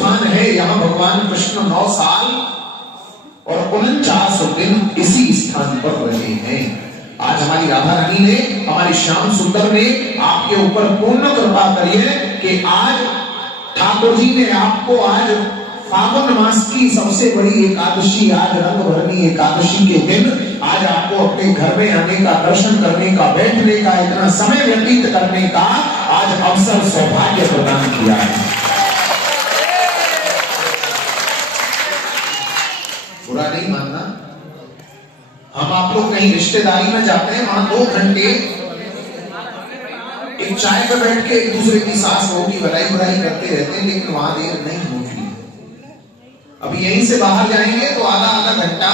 स्थान है, यहाँ भगवान कृष्ण 9 साल और 49 दिन इसी स्थान पर रहे हैं। आज हमारी राधा रानी ने, हमारी श्याम सुंदर ने आपके ऊपर पूर्ण कृपा करी है कि आज ठाकुर जी ने आपको आज फागुन मास की सबसे बड़ी एकादशी, आज रंग भरनी एकादशी के दिन आज आपको अपने घर में आने का, दर्शन करने का, बैठने का, इतना समय व्यतीत करने का आज अवसर, सौभाग्य प्रदान किया है। बुरा नहीं मानना। हम आप लोग कहीं रिश्तेदारी में जाते हैं, वहां 2 घंटे एक चाय पे बैठ के एक दूसरे की सास बहू की भलाई करते रहते हैं, लेकिन वहां देर नहीं होती। अभी यहीं से बाहर जाएंगे तो आधा घंटा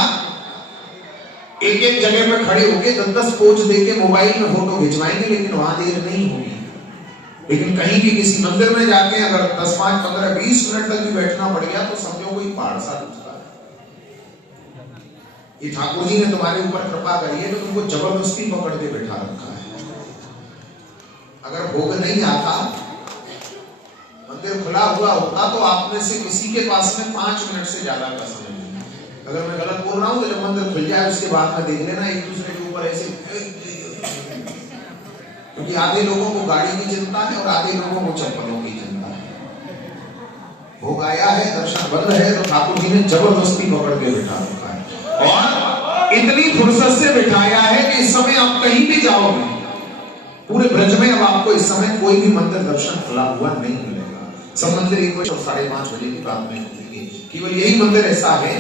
एक जगह पे खड़े होके 10 पोज देके मोबाइल में फोटो खिंचवाएंगे, लेकिन वहां देर नहीं होगी। लेकिन कहीं भी किसी मंदिर में जाके अगर 10, 5, 15, 20 मिनट तक भी बैठना पड़ गया तो समझो कोई पहाड़ सा टूटता है। ये ठाकुर जी ने तुम्हारे ऊपर कृपा करी है तो तुमको जबरदस्ती पकड़ के बैठा रखा है। अगर भोग नहीं आता, मंदिर खुला हुआ होता तो आप में से किसी के पास में 5 मिनट से ज्यादा का समय नहीं। अगर मैं गलत बोल रहा हूं तो जब मंदिर खुल जाए उसके बाद में देख लेना एक दूसरे के ऊपर ऐसे, क्योंकि आधे लोगों को गाड़ी की चिंता है और आधे लोगों को चप्पलों की चिंता है। भोग आया है, दर्शन बंद है तो ठाकुर जी ने जबरदस्ती पकड़ के बिठा रखा है और इतनी फुर्सत से बिठाया है कि इस समय आप कहीं भी जाओगे पूरे ब्रज में, अब आपको इस समय कोई भी मंदिर दर्शन खुला हुआ नहीं मिलेगा। सब मंदिर 1 बजे और 5:30 बजे की रात में खुलेंगे। केवल यही मंदिर ऐसा है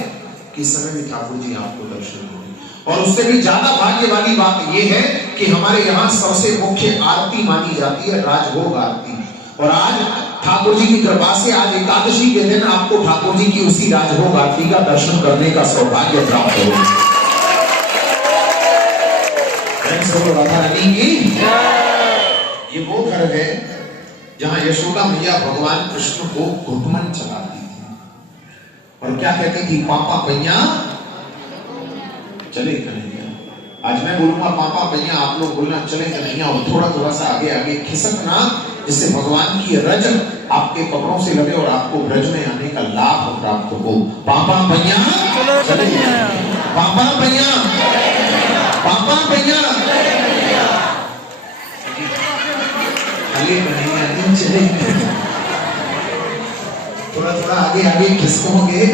कि इस समय भी ठाकुर जी आपको दर्शन होंगे। और उससे भी ज्यादा भाग्य वाली बात यह है कि हमारे यहाँ सबसे मुख्य आरती मानी जाती है राजभोग आरती। और आज ठाकुर जी की कृपा से आज एकादशी के दिन आपको ठाकुर जी की उसी राजभोग आरती का दर्शन करने का सौभाग्य प्राप्त होगा। राधा रानी की ये वो घर है जहां यशोदा मैया भगवान कृष्ण को घुटमन चलाती थी और क्या कहती थी, पापा पैया चले कन्हैया। आज मैं बोलूंगा पापा पैया, आप लोग बोलना चले कन्हैया, और थोड़ा सा आगे आगे खिसकना, जिससे भगवान की रज आपके कपड़ों से लगे और आपको ब्रज में आने का लाभ प्राप्त हो। पापा पैया चले, पापा पैया, पापा पैया चले। थोड़ा आगे आगे खिसकोगे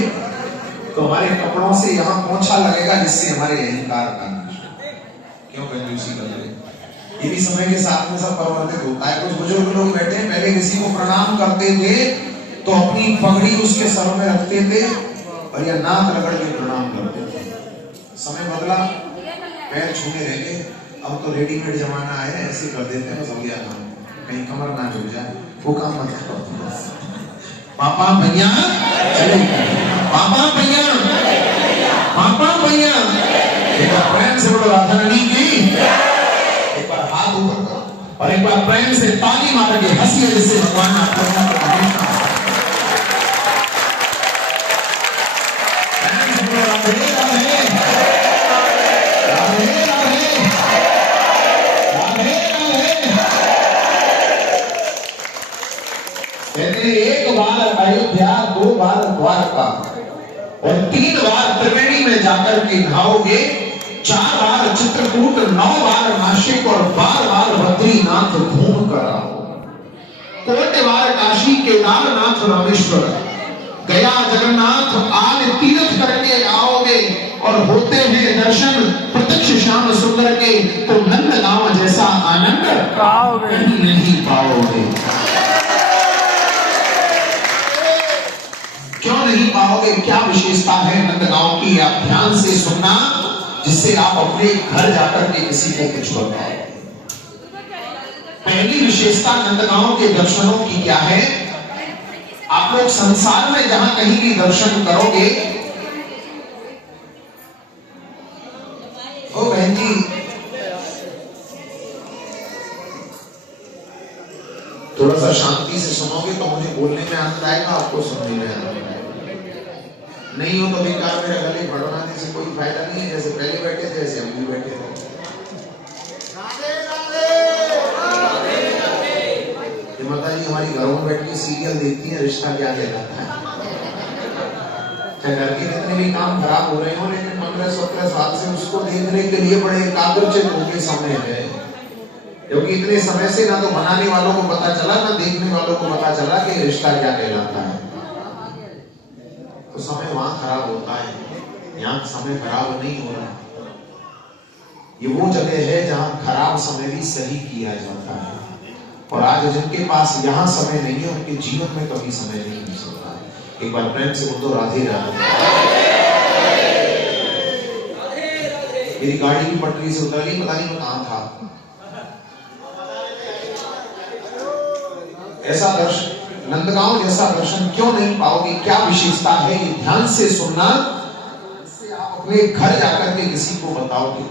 तो हमारे कपड़ों से यहाँ पोंछा लगेगा, जिससे हमारे अहंकार का क्यों कंजूसी करें। ये भी समय के साथ में सब परिवर्तित होता है। कुछ बुजुर्ग लोग बैठे हैं, पहले किसी को प्रणाम करते थे तो अपनी पगड़ी उसके सर में रखते थे और या नाक रगड़ के प्रणाम करते थे। समय बदला, पैर छूने रह गए, अब तो रेडीमेड जमाना है, ऐसे कर देते हैं, बस हो गया काम, कहीं कमर ना जुड़ जाए, वो काम मत करो। पापा भैया चले, पापा भैया, पापा भैया। एक बार प्रेम से बोलो राधा रानी की, एक बार हाथ ऊपर करो और एक बार प्रेम से ताली मार के हंसिए, जिससे भगवान आपको एक बार अयोध्या, 2 बार द्वारका और 3 बार त्रिवेणी में जाकर के नहाओगे, 4 बार चित्रकूट, 9 बार नासिक और 12 बार बद्रीनाथ घूम कर आओ। कोटि बार काशी, केदारनाथ, रामेश्वर, गया, जगन्नाथ आदि तीर्थ करके आओगे और होते हैं दर्शन प्रत्यक्ष श्याम सुंदर के, तो नंदगांव जैसा आनंद पाओगे नहीं पाओगे। क्यों नहीं पाओगे? क्या विशेषता है नंदगांव की, आप ध्यान से सुनना, जिससे आप अपने घर जाकर के किसी को कुछ बताओ। पहली विशेषता नंदगांव के दर्शनों की क्या है? आप लोग संसार में जहां कहीं भी दर्शन करोगे, ओ बहन जी थोड़ा सा शांति से सुनोगे तो मुझे बोलने में आनंद आएगा, आपको सुनने में आनंद आएगा। नहीं हो तो बेकार मेरे गले बढ़वाने से कोई फायदा नहीं है। जैसे पहले बैठे थे ऐसे हम भी बैठे थे। राधे राधे, राधे राधे। माता जी हमारी हमारी घरों में बैठ के सीरियल देखती हैं रिश्ता क्या कहलाता है। चाहे घर के कितने भी काम खराब हो रहे हो, लेकिन 15-17 साल से उसको देखने के लिए बड़े एकाग्रचित्त होकर समय है, क्योंकि इतने समय से ना तो बनाने वालों को पता चला ना देखने वालों को पता चला कि रिश्ता क्या कहलाता है। तो समय वहां खराब होता है, यहाँ समय खराब नहीं हो रहा। ये वो जगह है जहां खराब समय भी सही किया जाता है। और आज जिनके पास यहाँ समय नहीं है, उनके जीवन में कभी समय नहीं हो सकता। एक बार प्रेम से बोल दो राधे राधे। मेरी गाड़ी की पटरी से उतर गई, पता नहीं वो कहां था। ऐसा दर्शन, नंदगांव जैसा दर्शन क्यों नहीं पाओगे? क्या विशेषता है? ये ध्यान से सुनना, इससे आप अपने घर जाकर के किसी को बताओगे।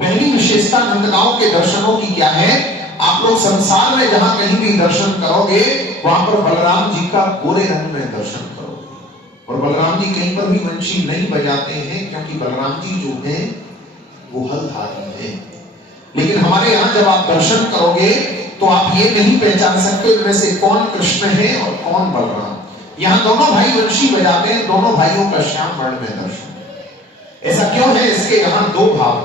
पहली विशेषता नंदगांव के दर्शनों की क्या है? आप लोग संसार में जहां कहीं भी दर्शन करोगे, वहां पर बलराम जी का गोरे रंग में दर्शन करोगे। और बलराम जी कहीं पर भी वंशी नहीं बजाते हैं, क्योंकि बलराम जी जो हैं वो हलधारी हैं। लेकिन हमारे यहाँ जब आप दर्शन करोगे तो आप ये नहीं पहचान सकते उनमें से कौन कृष्ण है और कौन बलराम। यहाँ दोनों भाई वंशी बजाते हैं, दोनों भाइयों का श्याम वर्ण में दर्शन। ऐसा क्यों है? इसके यहाँ दो भाव।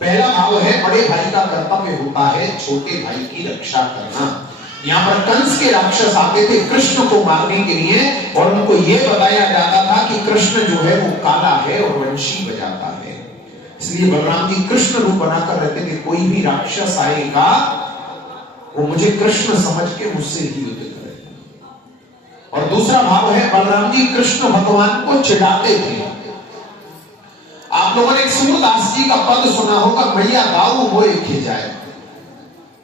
पहला भाव है, बड़े भाई का कर्तव्य होता है छोटे भाई की रक्षा करना। यहाँ पर कंस के राक्षस आते थे कृष्ण को मारने के लिए, और उनको यह बताया जाता था कि कृष्ण जो है वो काला है और वंशी बजाता है। इसलिए बलराम जी कृष्ण रूप बनाकर रहते थे। कोई भी राक्षस आएगा वो मुझे कृष्ण समझ के मुझसे ही युद्ध करेगा। और दूसरा भाव है, बलराम जी कृष्ण भगवान को चिढ़ाते थे। आप लोगों ने सूरदास जी का पद सुना होगा, मैया गाऊ मोए खिजाए,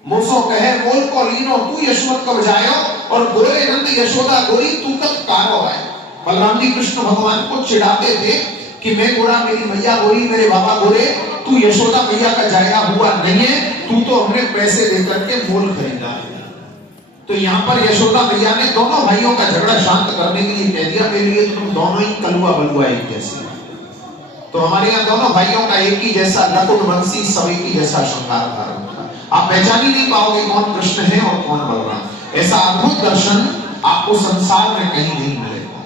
मोसो कहे मोल को लीनो तू यशवंत कब जायो, और गोरे नंद यशोदा गोरी तू कब कारो आए। बलराम जी कृष्ण भगवान को चिढ़ाते थे कि मैं गोरा, मेरी मैया गोरी, मेरे बाबा गोरे, तू यशोदा मैया का जाया हुआ नहीं है, तू तो हमने पैसे देकर के मोल खरीदा है। तो यहाँ पर यशोदा मैया ने दोनों भाइयों का झगड़ा शांत करने के लिए कह दिया, मेरे लिए तुम दोनों ही कलुआ बलुआ एक जैसे। तो हमारे यहाँ दोनों भाइयों का एक ही जैसा लकुट बंसी, सब एक ही जैसा श्रृंगार धारण था। आप पहचान ही नहीं पाओगे कौन कृष्ण है और कौन बलराम। ऐसा अद्भुत दर्शन आपको संसार में कहीं नहीं मिलेगा।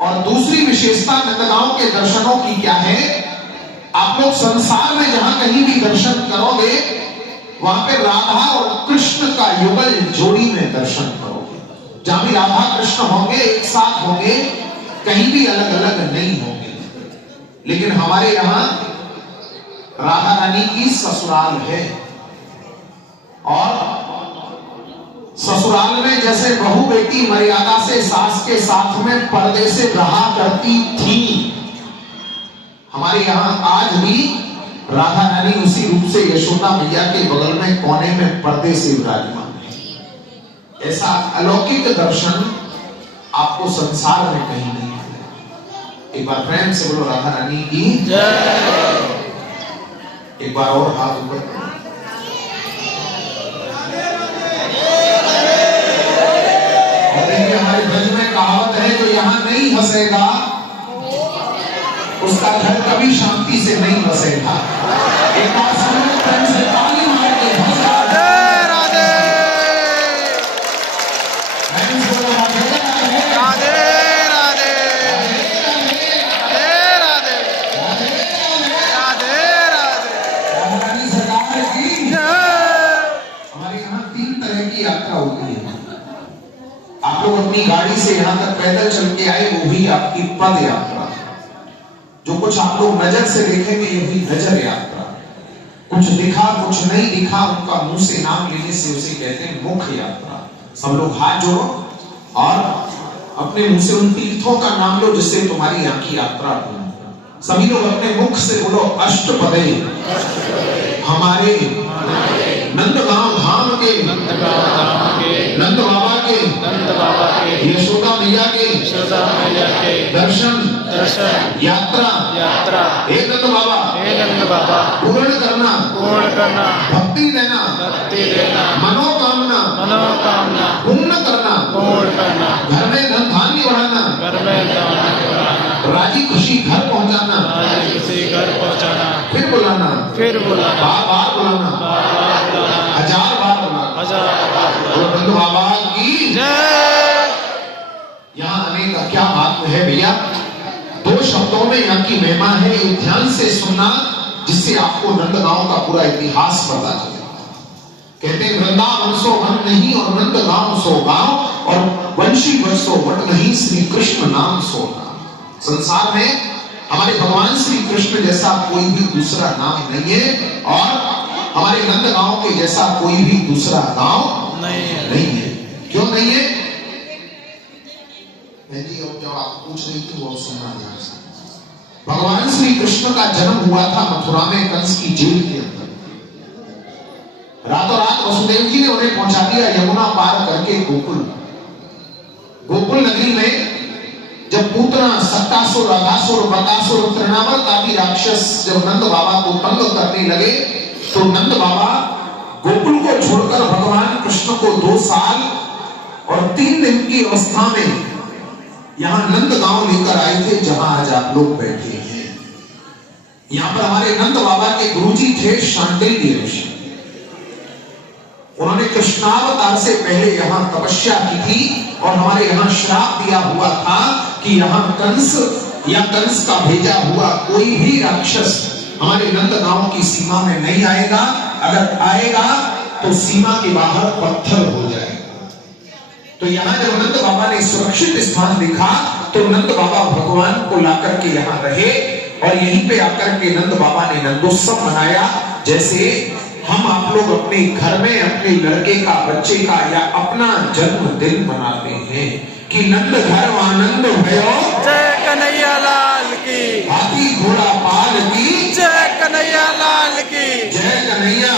और दूसरी विशेषता नंदगांव के दर्शनों की क्या है? आप लोग संसार में जहां कहीं भी दर्शन करोगे, वहां पे राधा और कृष्ण का युगल जोड़ी में दर्शन करोगे। जहां भी राधा कृष्ण होंगे एक साथ होंगे, कहीं भी अलग अलग नहीं होंगे। लेकिन हमारे यहाँ राधा रानी की ससुराल है, और ससुराल में जैसे बहू बेटी मर्यादा से सास के साथ में पर्दे से रहा करती थी, हमारे यहाँ आज भी राधा रानी उसी रूप से यशोदा मैया के बगल में कोने में पर्दे से विराजमान है। ऐसा अलौकिक दर्शन आपको संसार में कहीं नहीं। एक बार प्रेम से बोलो राधा रानी की जय। एक बार और हाथ ऊपर। और देखिए हमारे ब्रज में कहावत है, जो यहाँ नहीं हंसेगा उसका घर कभी शांति से नहीं बसेगा। एक बार सब प्रेम से ताली मार के राधे राधे यात्रा होती है। आप लोग अपनी गाड़ी से यहाँ तक पैदल चल के आए, वो भी आपकी पद यात्रा। जो कुछ आप लोग नजर से देखेंगे ये भी नजर यात्रा। कुछ दिखा कुछ नहीं दिखा, उनका मुंह से नाम लेने से उसे कहते हैं मुख यात्रा। सब लोग हाथ जोड़ो और अपने मुंह से उन तीर्थों का नाम लो जिससे तुम्हारी यहाँ की यात्रा हो। सभी लोग अपने मुख से बोलो अष्टपदे हमारे नंदगांव धाम के नंद बाबा के यशोदा मैया के दर्शन यात्रा हे नंद बाबा पूर्ण करना भक्ति देना मनोकामना पूर्ण करना घर में धन धान्य बढ़ाना राजी खुशी घर पहुंचाना फिर बुलाना बार बार बुलाना हजार बार बुलाना बाबा की जय। यहाँ आने का क्या महात्म है भैया? 2 शब्दों में यहाँ की महिमा है, ये ध्यान से सुनना, जिससे आपको नंदगांव का पूरा इतिहास पता चले। कहते हैं वृंदावन सो वन नहीं और नंदगांव सो गांव और वंशी वर सो वट नहीं, श्री कृष्ण नाम सो नाम। संसार में हमारे भगवान श्री कृष्ण जैसा कोई भी दूसरा नाम नहीं है और हमारे नंदगांव के जैसा कोई भी दूसरा गांव नहीं है। क्यों नहीं है? जी अब जब आप पूछ रही थी वो सुनना ध्यान से। भगवान श्री कृष्ण का जन्म हुआ था मथुरा में कंस की जेल के अंदर। रातों रात वसुदेव जी ने उन्हें पहुंचा दिया यमुना पार करके गोकुल नगरी में। जब पूतना, सत्तासुर, अघासुर, बकासुर, तृणावर्त आदि राक्षस जब नंद बाबा को तंग करने लगे तो नंद बाबा गोकुल को छोड़कर भगवान कृष्ण को 2 साल और 3 दिन की अवस्था में यहां नंदगांव लेकर आए थे, जहां आज आप लोग बैठे हैं। यहां पर हमारे नंद बाबा के गुरुजी थे शांडिल्य ऋषि। उन्होंने कृष्णावतार से पहले यहाँ तपस्या की थी और हमारे यहाँ श्राप दिया हुआ था कि यहाँ कंस या कंस का भेजा हुआ कोई भी राक्षस हमारे नंदगांव की सीमा में नहीं आएगा। अगर आएगा तो सीमा के बाहर पत्थर हो जाएगा। तो यहाँ जब नंद बाबा ने सुरक्षित स्थान देखा तो नंद बाबा भगवान को लाकर के यहाँ रहे और यहीं पे आकर के नंद बाबा ने नंदोत्सव मनाया। जैसे हम आप लोग अपने घर में अपने लड़के का, बच्चे का या अपना जन्मदिन मनाते हैं कि नंद घर आनंद भयो, जय कन्हैया लाल की, हाथी घोड़ा पाल की, जय कन्हैया लाल की, जय कन्हैया,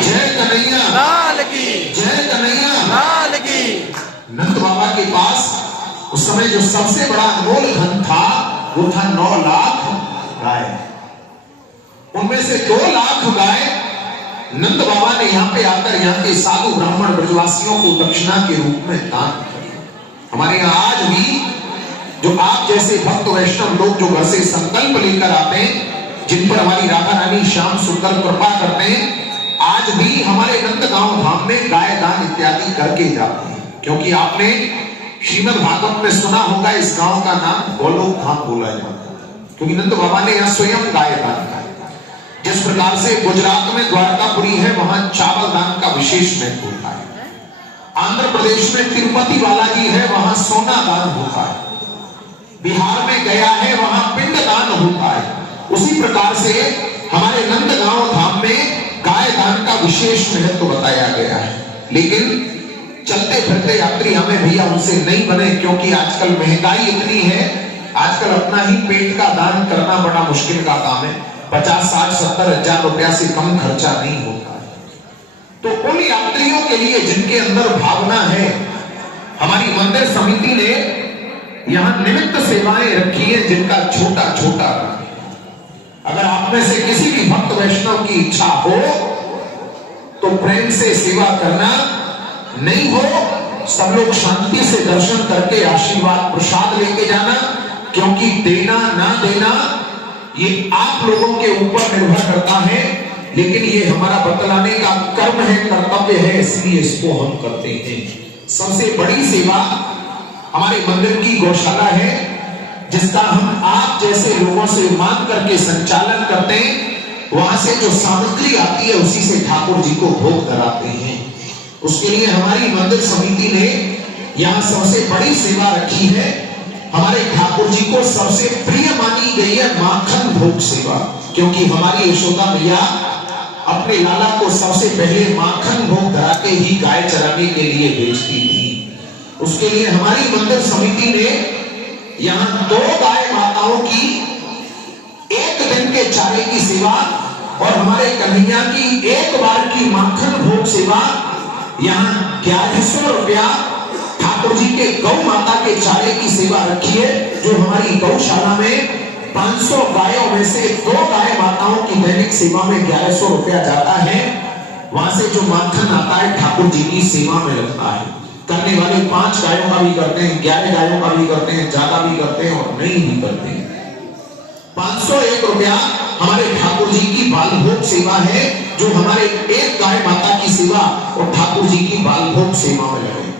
जय कन्हैया लाल की, जय कन्हैया लाल की। नंद बाबा के पास उस समय जो सबसे बड़ा अनमोल धन था वो था 9 लाख गाय। उनमें से 2 लाख गाय नंद बाबा ने यहाँ पे आकर यहाँ के साधु ब्राह्मण ब्रजवासियों को दक्षिणा के रूप में दान किया। हमारे यहाँ आज भी जो आप जैसे भक्त वैष्णव लोग जो घर से संकल्प लेकर आते हैं, जिन पर हमारी राधा रानी श्याम सुंदर कृपा करते हैं, आज भी हमारे नंदगांव धाम में गाय दान इत्यादि करके जाते हैं। क्योंकि आपने श्रीमद् भागवत में सुना होगा इस गांव का नाम गोलोक धाम बोला जाता है, क्योंकि नंद बाबा ने यहाँ स्वयं गाय दान किया। जिस प्रकार से गुजरात में द्वारकापुरी है, वहां चावल दान का विशेष महत्व होता है। आंध्र प्रदेश में तिरुपति बालाजी है, वहां सोना दान होता है। बिहार में गया है, वहां पिंड दान होता है। उसी प्रकार से हमारे नंदगांव धाम में गाय दान का विशेष महत्व बताया गया है। लेकिन चलते फिरते यात्री हमें भैया उनसे नहीं बने, क्योंकि आजकल महंगाई इतनी है, आजकल अपना ही पेट का दान करना बड़ा मुश्किल का काम है। 50, 60, 70 हजार रुपया से कम खर्चा नहीं होता है। तो उन यात्रियों के लिए जिनके अंदर भावना है, हमारी मंदिर समिति ने यहाँ निमित्त सेवाएं रखी है, जिनका छोटा छोटा। अगर आप में से किसी भी भक्त वैष्णव की इच्छा हो तो प्रेम से सेवा करना, नहीं हो सब लोग शांति से दर्शन करके आशीर्वाद प्रसाद लेके जाना, क्योंकि देना ना देना ये आप लोगों के ऊपर निर्भर करता है। लेकिन ये हमारा बतलाने का कर्म है, कर्तव्य है, इसलिए इसको हम करते हैं। सबसे बड़ी सेवा हमारे मंदिर की गौशाला है, जिसका हम आप जैसे लोगों से मांग करके संचालन करते हैं। वहां से जो सामग्री आती है उसी से ठाकुर जी को भोग कराते हैं। उसके लिए हमारी मंदिर समिति ने यहाँ सबसे बड़ी सेवा रखी है। हमारे ठाकुर जी को सबसे प्रिय मानी गई है माखन भोग सेवा, क्योंकि हमारी यशोदा मैया अपने लाला को सबसे पहले माखन भोग धरा के ही गाय चराने के लिए भेजती थी। उसके लिए हमारी मंदिर समिति ने यहाँ 2 गाय माताओं की 1 दिन के चारे की सेवा और हमारे कन्हैया की 1 बार की माखन भोग सेवा यहाँ 1100 रुपया ठाकुर जी के गौ माता के चारे की सेवा रखी है, जो हमारी गौशाला में 500 गायों में से 2 गाय माताओं की दैनिक सेवा में 1100 रुपया जाता है। वहां से जो माखन आता है ठाकुर जी की सेवा में लगता है। करने वाले 5 गायों का भी करते हैं, 11 गायों का भी करते हैं, ज्यादा भी करते हैं और नहीं भी करते हैं। 501 रुपया हमारे ठाकुर जी की बाल भोग सेवा है, जो हमारे एक गाय माता की सेवा और ठाकुर जी की बाल भोग सेवा में लगे।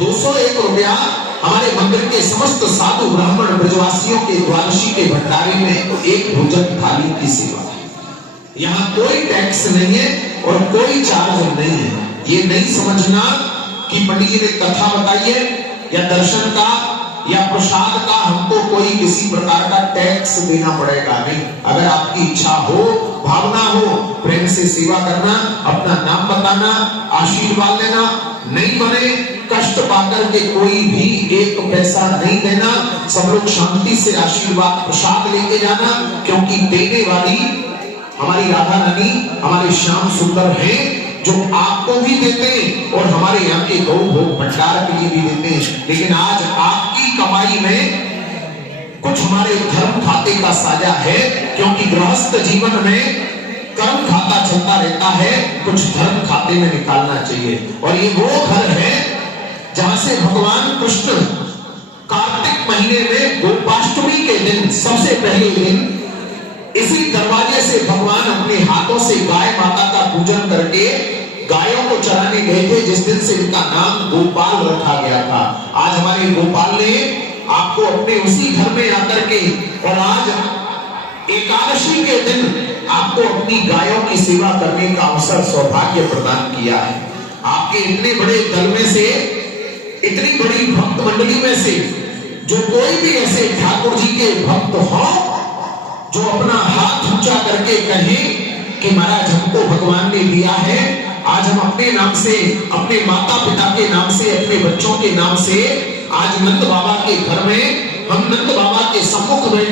201 रुपया हमारे मंदिर के समस्त साधु ब्राह्मण ब्रजवासियों के द्वादशी के भंडारे में एक भोजन थाली की सेवा। यहाँ कोई टैक्स नहीं है और कोई चार्ज नहीं है। ये नहीं समझना कि पंडित जी ने कथा बताई है या दर्शन का या प्रसाद का हमको कोई किसी प्रकार का टैक्स देना पड़ेगा, नहीं। अगर आपकी इच्छा हो, भावना हो, प्रेम से सेवा करना, अपना नाम बताना, आशीर्वाद लेना, नहीं बने कष्ट पाकर के कोई भी एक पैसा नहीं देना, सब लोग शांति से आशीर्वाद प्रसाद लेके जाना, क्योंकि देने वाली हमारी राधा रानी, हमारे श्याम सुंदर हैं, जो आपको भी देते हैं और हमारे यहाँ के गौ भोग भंडार के लिए भी देते हैं। लेकिन आज आपकी कमाई में कुछ हमारे धर्म खाते का साझा है, क्योंकि गृहस्थ जीवन में कर्म खाता चलता रहता है, कुछ धर्म खाते में निकालना चाहिए। और ये वो घर है जहां से भगवान कृष्ण कार्तिक महीने में गोपाष्टमी के दिन, सबसे पहले दिन, इसी दरवाजे से भगवान अपने हाथों से गाय माता का पूजन करके गायों को चराने गए थे, जिस दिन से इनका नाम गोपाल रखा गया था। आज हमारे गोपाल ने आपको अपने उसी घर में आकर के, और आज एकादशी के दिन आपको अपनी गायों की सेवा करने का अवसर, सौभाग्य प्रदान किया है। आपके इतने बड़े दल में से, इतनी बड़ी भक्त मंडली में से, जो कोई भी ऐसे ठाकुर जी के भक्त हो जो अपना हाथ ऊंचा करके कहे कि महाराज हमको भगवान ने दिया है, आज हम अपने नाम से, अपने माता पिता के नाम से, अपने बच्चों के नाम से, आज नंद बाबा के घर में, हम नंद बाबा के सम्मुख में